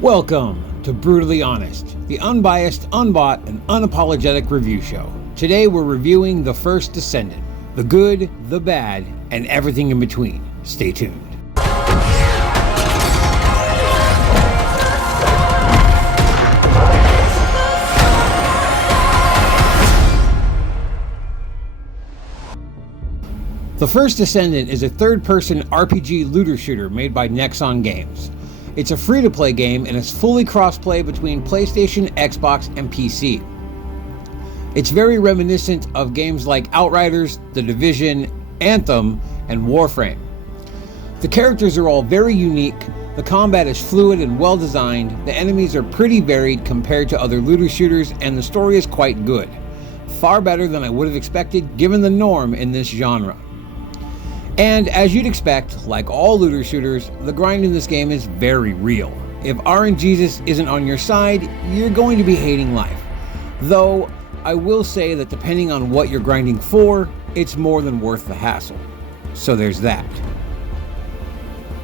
Welcome to Brutally Honest, the unbiased, unbought, and unapologetic review show. Today we're reviewing the First Descendant, the good, the bad, and everything in between. Stay tuned. The First Descendant is a third-person RPG looter shooter made by Nexon Games. It's a free-to-play game and is fully cross-play between PlayStation, Xbox, and PC. It's very reminiscent of games like Outriders, The Division, Anthem, and Warframe. The characters are all very unique, the combat is fluid and well-designed, the enemies are pretty varied compared to other looter shooters, and the story is quite good. Far better than I would have expected given the norm in this genre. And as you'd expect, like all looter shooters, the grind in this game is very real. If RNGesus isn't on your side, you're going to be hating life. Though, I will say that depending on what you're grinding for, it's more than worth the hassle. So there's that.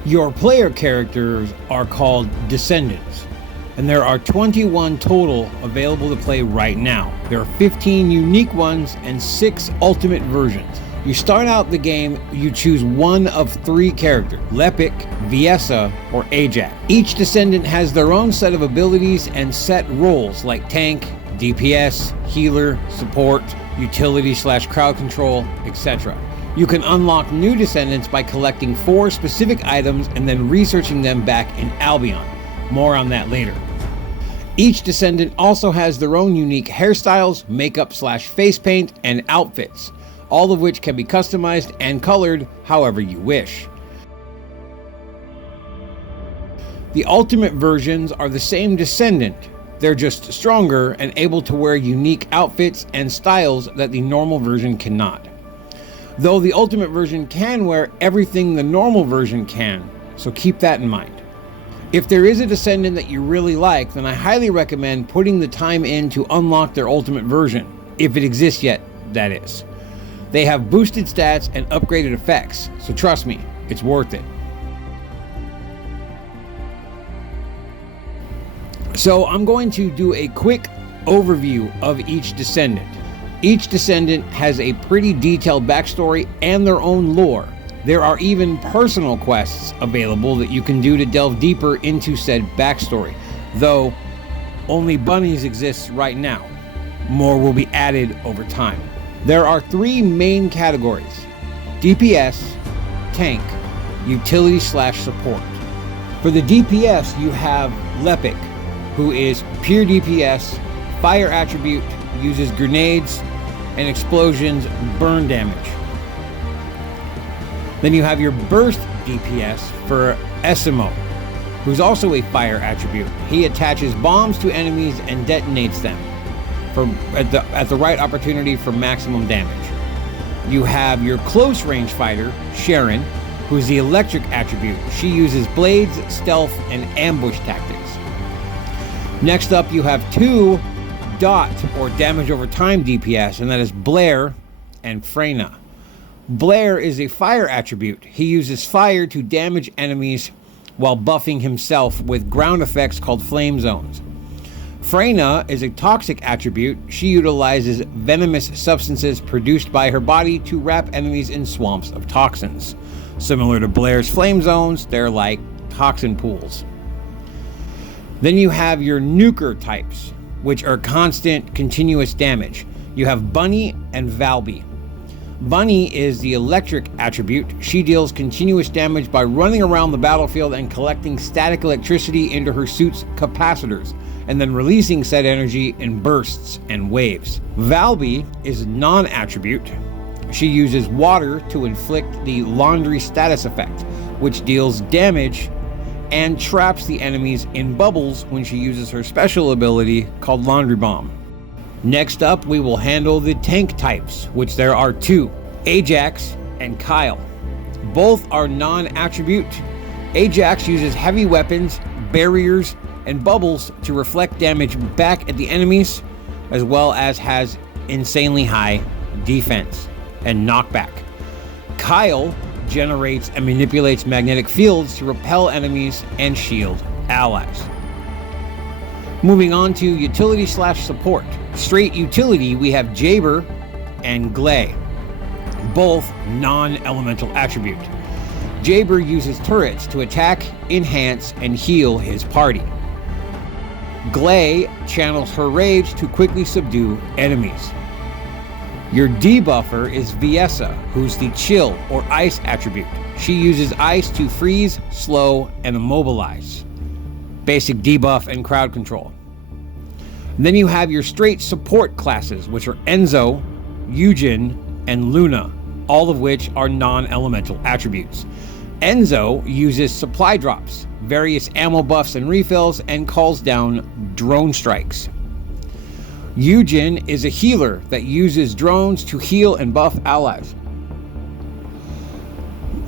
Your player characters are called Descendants, and there are 21 total available to play right now. There are 15 unique ones and 6 ultimate versions. You start out the game, you choose one of 3 characters, Lepic, Viessa, or Ajax. Each Descendant has their own set of abilities and set roles like tank, DPS, healer, support, utility/crowd control, etc. You can unlock new Descendants by collecting 4 specific items and then researching them back in Albion. More on that later. Each Descendant also has their own unique hairstyles, makeup/face paint, and outfits, all of which can be customized and colored however you wish. The ultimate versions are the same Descendant, they're just stronger and able to wear unique outfits and styles that the normal version cannot. Though the ultimate version can wear everything the normal version can, so keep that in mind. If there is a Descendant that you really like, then I highly recommend putting the time in to unlock their ultimate version, if it exists yet, that is. They have boosted stats and upgraded effects, so trust me, it's worth it. So I'm going to do a quick overview of each Descendant. Each Descendant has a pretty detailed backstory and their own lore. There are even personal quests available that you can do to delve deeper into said backstory, though only bunnies exist right now. More will be added over time. There are 3 main categories: DPS, tank, utility/support. For the DPS, you have Lepic, who is pure DPS, fire attribute, uses grenades and explosions, burn damage. Then you have your burst DPS for Esimo, who's also a fire attribute. He attaches bombs to enemies and detonates them at the right opportunity for maximum damage. You have your close range fighter, Sharon, who's the electric attribute. She uses blades, stealth, and ambush tactics. Next up, you have 2 dot or damage over time DPS, and that is Blair and Freyna. Blair is a fire attribute. He uses fire to damage enemies while buffing himself with ground effects called flame zones. Freyna is a toxic attribute. She utilizes venomous substances produced by her body to wrap enemies in swamps of toxins. Similar to Blair's flame zones, they're like toxin pools. Then you have your nuker types, which are constant, continuous damage. You have Bunny and Valby. Bunny is the electric attribute. She deals continuous damage by running around the battlefield and collecting static electricity into her suit's capacitors, and then releasing said energy in bursts and waves. Valby is non-attribute. She uses water to inflict the laundry status effect, which deals damage and traps the enemies in bubbles when she uses her special ability called Laundry Bomb. Next up, we will handle the tank types, which there are 2, Ajax and Kyle. Both are non-attribute. Ajax uses heavy weapons, barriers, and bubbles to reflect damage back at the enemies, as well as has insanely high defense and knockback. Kyle generates and manipulates magnetic fields to repel enemies and shield allies. Moving on to utility/support. Straight utility, we have Jaber and Glay, both non-elemental attribute. Jaber uses turrets to attack, enhance, and heal his party. Glay channels her rage to quickly subdue enemies. Your debuffer is Viessa, who's the chill or ice attribute. She uses ice to freeze, slow, and immobilize. Basic debuff and crowd control. And then you have your straight support classes, which are Enzo, Eugen, and Luna, all of which are non-elemental attributes. Enzo uses supply drops, various ammo buffs and refills, and calls down drone strikes. Eugen is a healer that uses drones to heal and buff allies.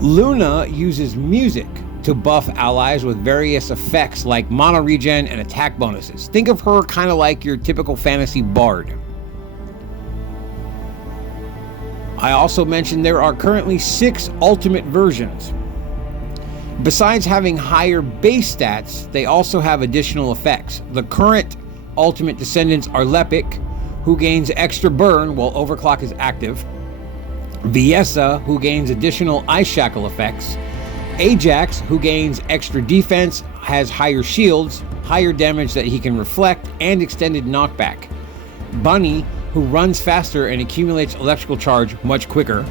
Luna uses music to buff allies with various effects like mana regen and attack bonuses. Think of her kind of like your typical fantasy bard. I also mentioned there are currently 6 ultimate versions. Besides having higher base stats, they also have additional effects. The current ultimate descendants are Lepic, who gains extra burn while overclock is active. Viessa, who gains additional ice shackle effects. Ajax, who gains extra defense, has higher shields, higher damage that he can reflect, and extended knockback. Bunny, who runs faster and accumulates electrical charge much quicker.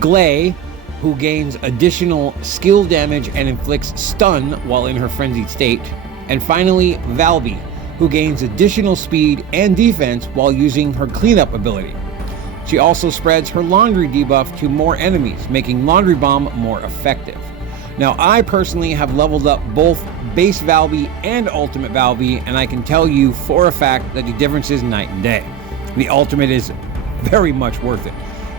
Glay, who gains additional skill damage and inflicts stun while in her frenzied state. And finally, Valby, who gains additional speed and defense while using her cleanup ability. She also spreads her laundry debuff to more enemies, making Laundry Bomb more effective. Now, I personally have leveled up both base Valby and ultimate Valby, and I can tell you for a fact that the difference is night and day. The ultimate is very much worth it.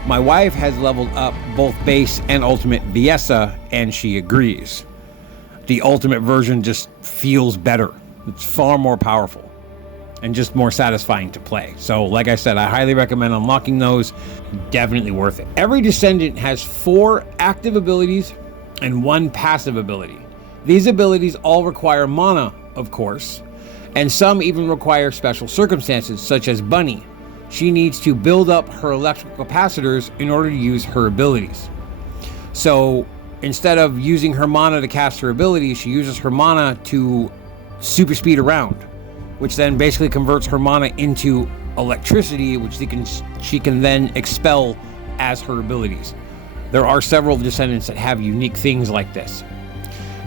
My wife has leveled up both base and ultimate Viessa, and she agrees. The ultimate version just feels better. It's far more powerful and just more satisfying to play. So like I said, I highly recommend unlocking those. Definitely worth it. Every Descendant has 4 active abilities and 1 passive ability. These abilities all require mana, of course, and some even require special circumstances, such as Bunny. She needs to build up her electrical capacitors in order to use her abilities. So instead of using her mana to cast her abilities, she uses her mana to super speed around, which then basically converts her mana into electricity, which she can then expel as her abilities. There are several Descendants that have unique things like this.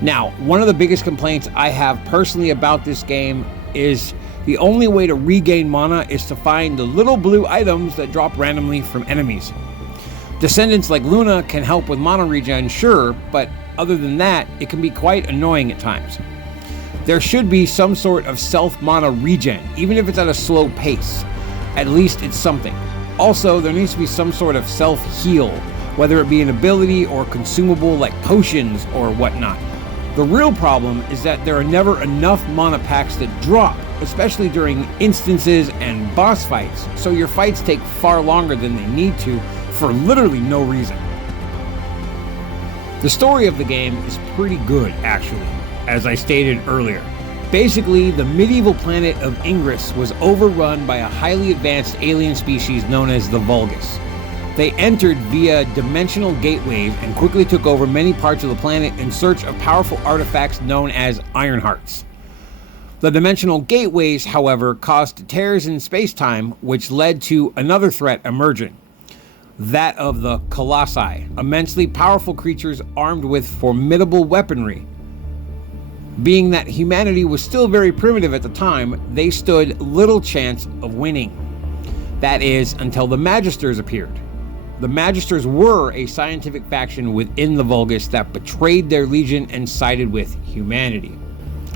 Now, one of the biggest complaints I have personally about this game is the only way to regain mana is to find the little blue items that drop randomly from enemies. Descendants like Luna can help with mana regen, sure, but other than that, it can be quite annoying at times. There should be some sort of self-mana regen, even if it's at a slow pace. At least it's something. Also, there needs to be some sort of self-heal, whether it be an ability or consumable like potions or whatnot. The real problem is that there are never enough mana packs that drop, especially during instances and boss fights, so your fights take far longer than they need to for literally no reason. The story of the game is pretty good, actually, as I stated earlier. Basically, the medieval planet of Ingress was overrun by a highly advanced alien species known as the Vulgus. They entered via dimensional gateways and quickly took over many parts of the planet in search of powerful artifacts known as Ironhearts. The dimensional gateways, however, caused tears in space-time, which led to another threat emerging. That of the Colossi, immensely powerful creatures armed with formidable weaponry. Being that humanity was still very primitive at the time, they stood little chance of winning. That is, until the Magisters appeared. The Magisters were a scientific faction within the Vulgus that betrayed their legion and sided with humanity.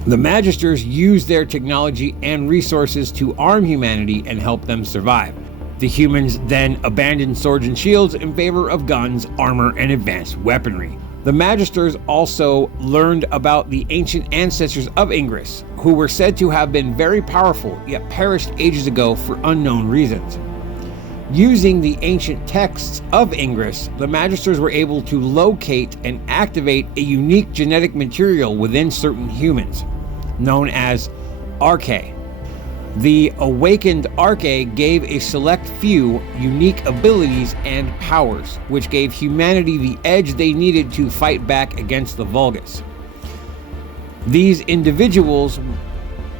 The Magisters used their technology and resources to arm humanity and help them survive. The humans then abandoned swords and shields in favor of guns, armor, and advanced weaponry. The Magisters also learned about the ancient ancestors of Ingress, who were said to have been very powerful, yet perished ages ago for unknown reasons. Using the ancient texts of Ingress, the Magisters were able to locate and activate a unique genetic material within certain humans, known as Arche. The awakened Arche gave a select few unique abilities and powers, which gave humanity the edge they needed to fight back against the Vulgus. These individuals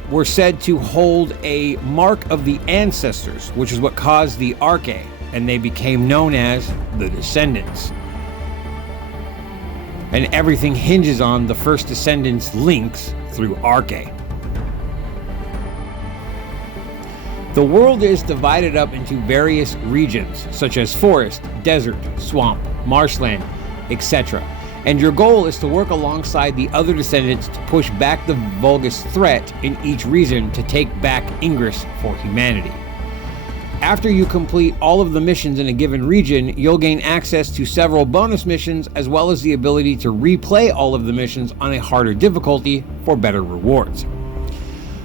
were said to hold a mark of the ancestors, which is what caused the Arche, and they became known as the Descendants. And everything hinges on the First Descendants' links through Arche. The world is divided up into various regions, such as forest, desert, swamp, marshland, etc. And your goal is to work alongside the other Descendants to push back the Vulgus threat in each region to take back Ingress for humanity. After you complete all of the missions in a given region, you'll gain access to several bonus missions, as well as the ability to replay all of the missions on a harder difficulty for better rewards.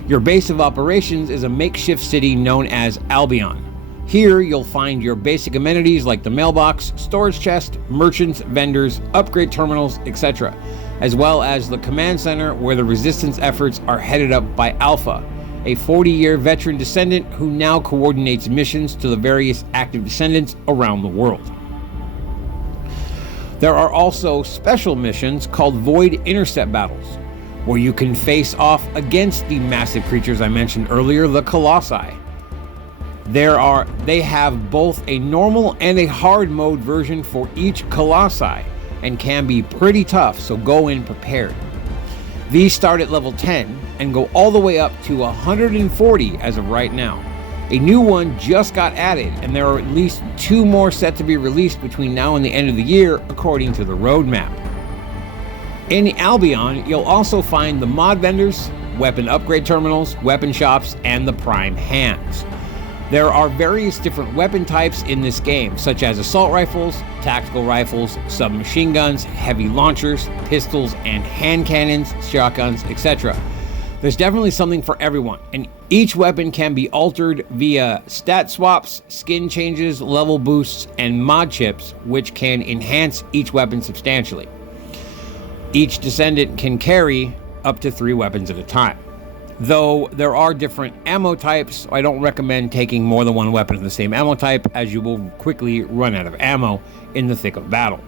Your base of operations is a makeshift city known as Albion. Here, you'll find your basic amenities like the mailbox, storage chest, merchants, vendors, upgrade terminals, etc., as well as the command center where the resistance efforts are headed up by Alpha, a 40-year veteran Descendant who now coordinates missions to the various active Descendants around the world. There are also special missions called Void Intercept Battles, where you can face off against the massive creatures I mentioned earlier, the Colossi. They have both a normal and a hard mode version for each Colossi, and can be pretty tough, so go in prepared. These start at level 10 and go all the way up to 140 as of right now. A new one just got added, and there are at least 2 more set to be released between now and the end of the year, according to the roadmap. In Albion, you'll also find the mod vendors, weapon upgrade terminals, weapon shops, and the prime hands. There are various different weapon types in this game, such as assault rifles, tactical rifles, submachine guns, heavy launchers, pistols, and hand cannons, shotguns, etc. There's definitely something for everyone, and each weapon can be altered via stat swaps, skin changes, level boosts, and mod chips, which can enhance each weapon substantially. Each Descendant can carry up to 3 weapons at a time. Though there are different ammo types, I don't recommend taking more than 1 weapon of the same ammo type, as you will quickly run out of ammo in the thick of battle.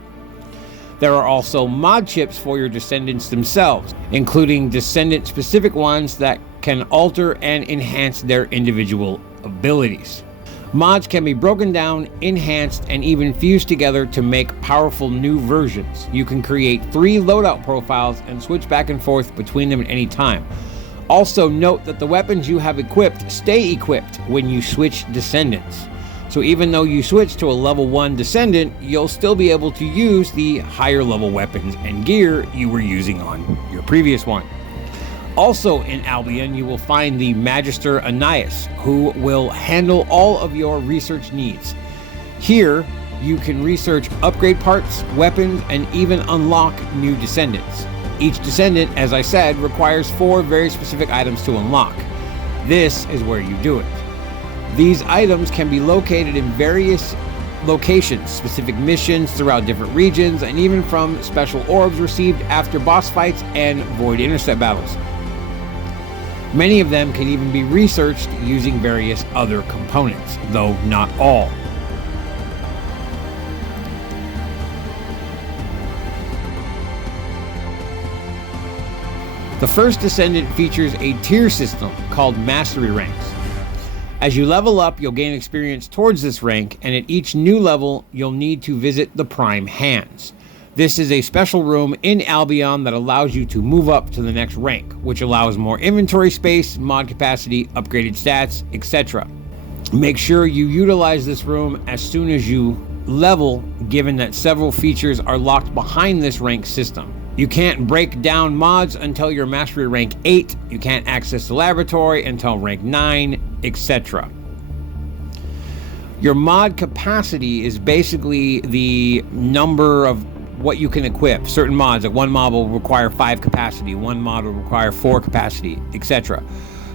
There are also mod chips for your Descendants themselves, including Descendant-specific ones that can alter and enhance their individual abilities. Mods can be broken down, enhanced, and even fused together to make powerful new versions. You can create 3 loadout profiles and switch back and forth between them at any time. Also note that the weapons you have equipped stay equipped when you switch Descendants. So even though you switch to a level 1 Descendant, you'll still be able to use the higher level weapons and gear you were using on your previous one. Also in Albion, you will find the Magister Anais, who will handle all of your research needs. Here, you can research upgrade parts, weapons, and even unlock new Descendants. Each Descendant, as I said, requires 4 very specific items to unlock. This is where you do it. These items can be located in various locations, specific missions throughout different regions, and even from special orbs received after boss fights and Void Intercept battles. Many of them can even be researched using various other components, though not all. The First Descendant features a tier system called Mastery Ranks. As you level up, you'll gain experience towards this rank, and at each new level, you'll need to visit the Prime Hands. This is a special room in Albion that allows you to move up to the next rank, which allows more inventory space, mod capacity, upgraded stats, etc. Make sure you utilize this room as soon as you level, given that several features are locked behind this rank system. You can't break down mods until your mastery rank 8, you can't access the laboratory until rank 9, etc. Your mod capacity is basically the number of what you can equip. Certain mods, like one mod will require 5 capacity, one mod will require 4 capacity, etc.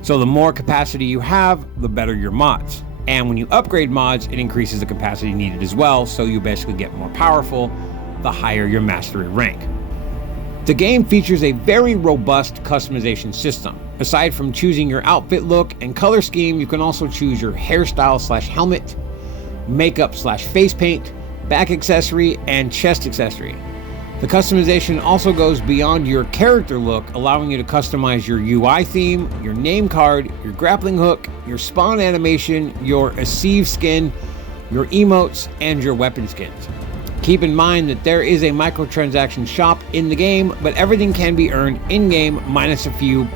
So the more capacity you have, the better your mods. And when you upgrade mods, it increases the capacity needed as well, so you basically get more powerful the higher your mastery rank. The game features a very robust customization system. Aside from choosing your outfit look and color scheme, you can also choose your hairstyle/helmet, makeup/face paint, back accessory, and chest accessory. The customization also goes beyond your character look, allowing you to customize your UI theme, your name card, your grappling hook, your spawn animation, your Asive skin, your emotes, and your weapon skins. Keep in mind that there is a microtransaction shop in the game, but everything can be earned in-game minus a few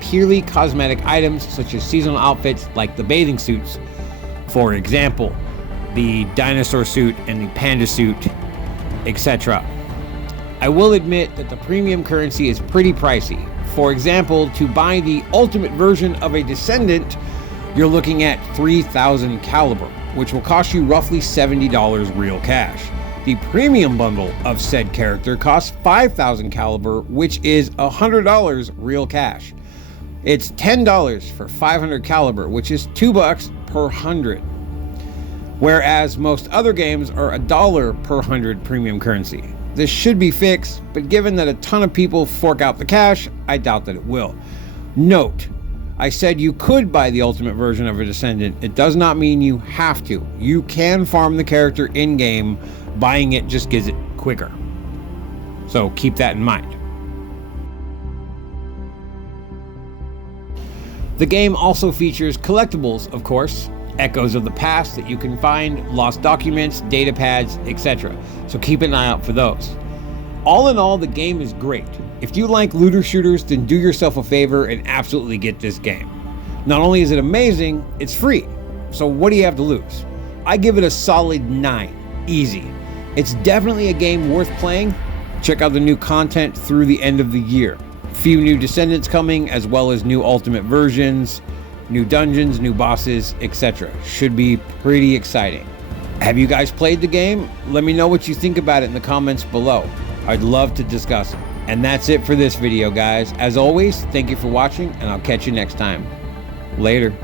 purely cosmetic items such as seasonal outfits like the bathing suits. For example, the dinosaur suit and the panda suit, etc. I will admit that the premium currency is pretty pricey. For example, to buy the ultimate version of a Descendant, you're looking at 3,000 caliber, which will cost you roughly $70 real cash. The premium bundle of said character costs 5,000 caliber, which is $100 real cash. It's $10 for 500 caliber, which is $2 per 100. Whereas most other games are $1 per 100 premium currency. This should be fixed, but given that a ton of people fork out the cash, I doubt that it will. Note, I said you could buy the ultimate version of a Descendant. It does not mean you have to. You can farm the character in-game. Buying it just gives it quicker. So keep that in mind. The game also features collectibles, of course, echoes of the past that you can find, lost documents, data pads, etc. So keep an eye out for those. All in all, the game is great. If you like looter shooters, then do yourself a favor and absolutely get this game. Not only is it amazing, it's free. So what do you have to lose? I give it a solid 9. Easy. It's definitely a game worth playing. Check out the new content through the end of the year. Few new Descendants coming, as well as new ultimate versions, new dungeons, new bosses, etc. Should be pretty exciting. Have you guys played the game? Let me know what you think about it in the comments below. I'd love to discuss it. And that's it for this video, guys. As always, thank you for watching, and I'll catch you next time. Later.